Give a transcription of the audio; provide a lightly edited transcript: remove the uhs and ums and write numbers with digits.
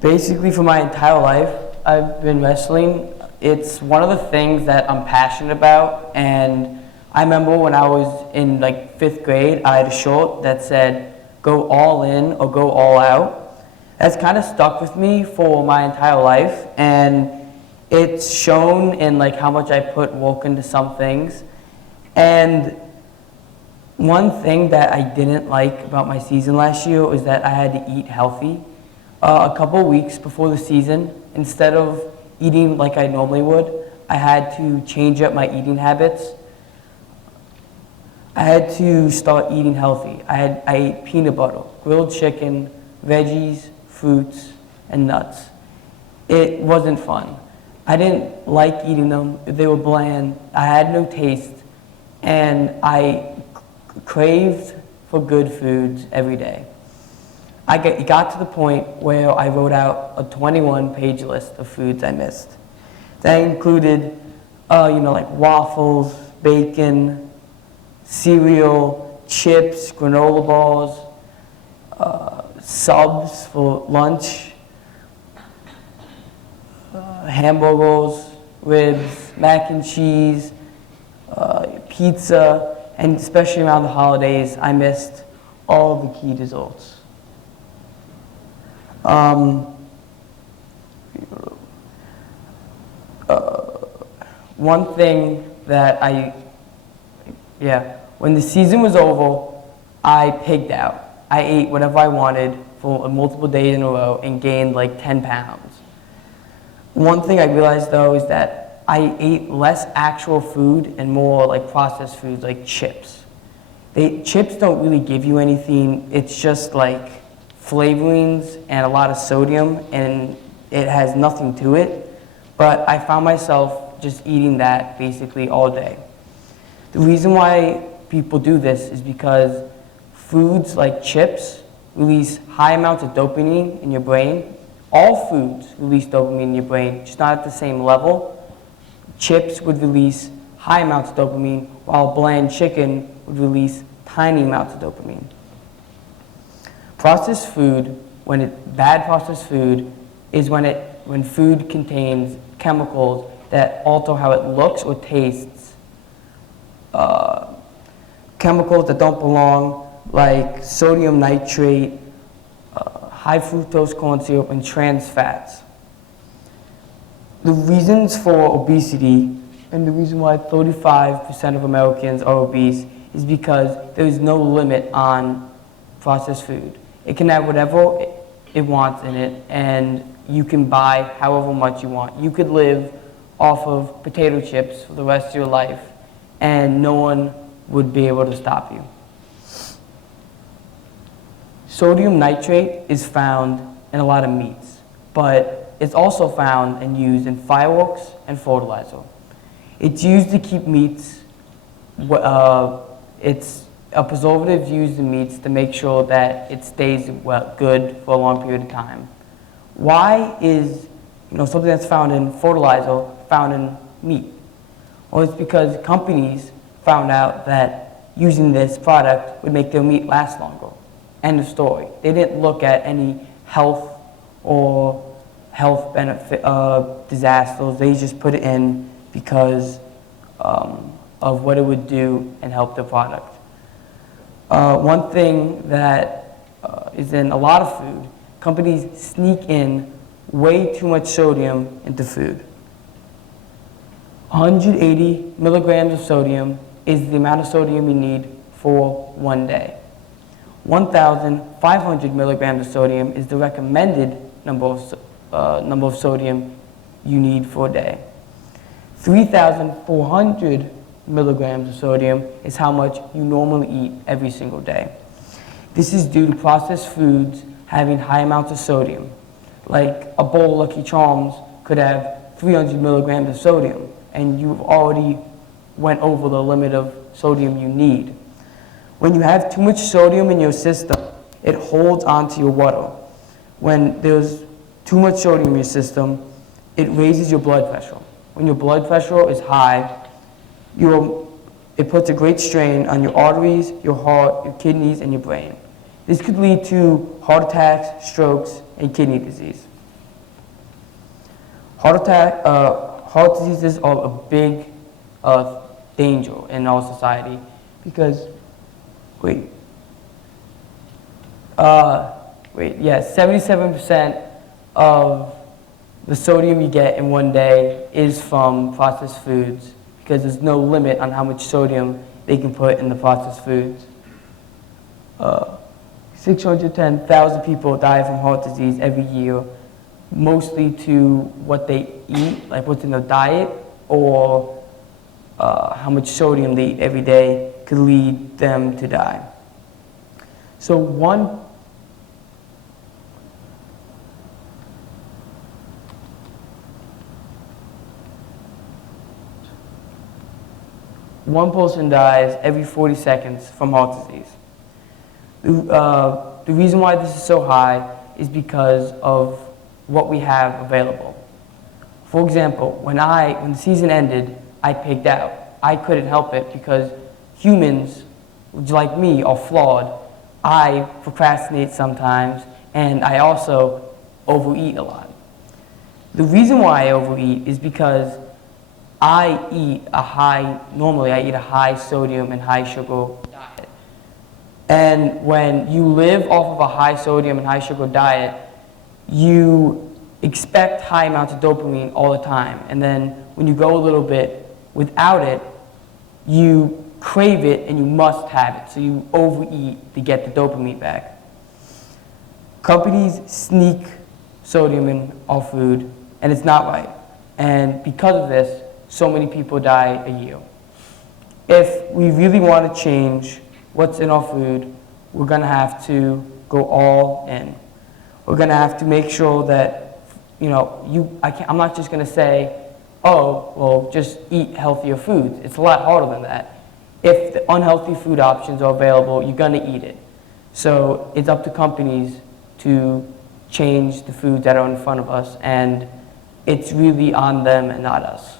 Basically, for my entire life, I've been wrestling. It's one of the things that I'm passionate about, and I remember when I was in like 5th grade, I had a shirt that said, "Go all in or go all out." That's kind of stuck with me for my entire life, and it's shown in like how much I put work into some things. And one thing that I didn't like about my season last year was that I had to eat healthy. A couple of weeks before the season, instead of eating like I normally would, I had to change up my eating habits. I had to start eating healthy. I ate peanut butter, grilled chicken, veggies, fruits, and nuts. It wasn't fun. I didn't like eating them. They were bland. I had no taste, and I craved for good foods every day. It got to the point where I wrote out a 21-page list of foods I missed. That included, like waffles, bacon, cereal, chips, granola bars, subs for lunch, hamburgers, ribs, mac and cheese, pizza, and especially around the holidays, I missed all of the key desserts. One thing that when the season was over, I pigged out. I ate whatever I wanted for multiple days in a row and gained like 10 pounds. One thing I realized though is that I ate less actual food and more like processed foods like chips. Chips don't really give you anything. It's just like flavorings and a lot of sodium, and it has nothing to it. But I found myself just eating that basically all day. The reason why people do this is because foods like chips release high amounts of dopamine in your brain. All foods release dopamine in your brain, just not at the same level. Chips would release high amounts of dopamine, while bland chicken would release tiny amounts of dopamine. Processed food, bad processed food, is when food contains chemicals that alter how it looks or tastes. Chemicals that don't belong, like sodium nitrate, high fructose corn syrup, and trans fats. The reasons for obesity, and the reason why 35% of Americans are obese, is because there is no limit on processed food. It can have whatever it wants in it, and you can buy however much you want. You could live off of potato chips for the rest of your life, and no one would be able to stop you. Sodium nitrate is found in a lot of meats, but it's also found and used in fireworks and fertilizer. It's used to keep meats, it's a preservative used in meats to make sure that it stays good for a long period of time. Why is something that's found in fertilizer found in meat? Well, it's because companies found out that using this product would make their meat last longer. End of story. They didn't look at any health benefit disasters. They just put it in because of what it would do and help the product. One thing that is in a lot of food, companies sneak in way too much sodium into food. 180 milligrams of sodium is the amount of sodium you need for one day. 1,500 milligrams of sodium is the recommended number of sodium you need for a day. 3,400 milligrams of sodium is how much you normally eat every single day. This is due to processed foods having high amounts of sodium. Like a bowl of Lucky Charms could have 300 milligrams of sodium, and you've already went over the limit of sodium you need. When you have too much sodium in your system, it holds onto your water. When there's too much sodium in your system, it raises your blood pressure. When your blood pressure is high, it puts a great strain on your arteries, your heart, your kidneys, and your brain. This could lead to heart attacks, strokes, and kidney disease. Heart diseases are a big danger in our society because, yeah, 77% of the sodium you get in one day is from processed foods because there's no limit on how much sodium they can put in the processed foods. 610,000 people die from heart disease every year, mostly to what they eat, like what's in their diet, or how much sodium they eat every day could lead them to die. So one person dies every 40 seconds from heart disease. The reason why this is so high is because of what we have available. For example, when the season ended, I pigged out. I couldn't help it because humans, like me, are flawed. I procrastinate sometimes, and I also overeat a lot. The reason why I overeat is because normally I eat a high sodium and high sugar diet. And when you live off of a high sodium and high sugar diet, you expect high amounts of dopamine all the time. And then when you go a little bit without it, you crave it and you must have it. So you overeat to get the dopamine back. Companies sneak sodium in our food, and it's not right. And because of this, so many people die a year. If we really want to change what's in our food, we're going to have to go all in. We're going to have to make sure that, I'm not just going to say, oh, well, just eat healthier foods. It's a lot harder than that. If the unhealthy food options are available, you're going to eat it. So it's up to companies to change the foods that are in front of us, and it's really on them and not us.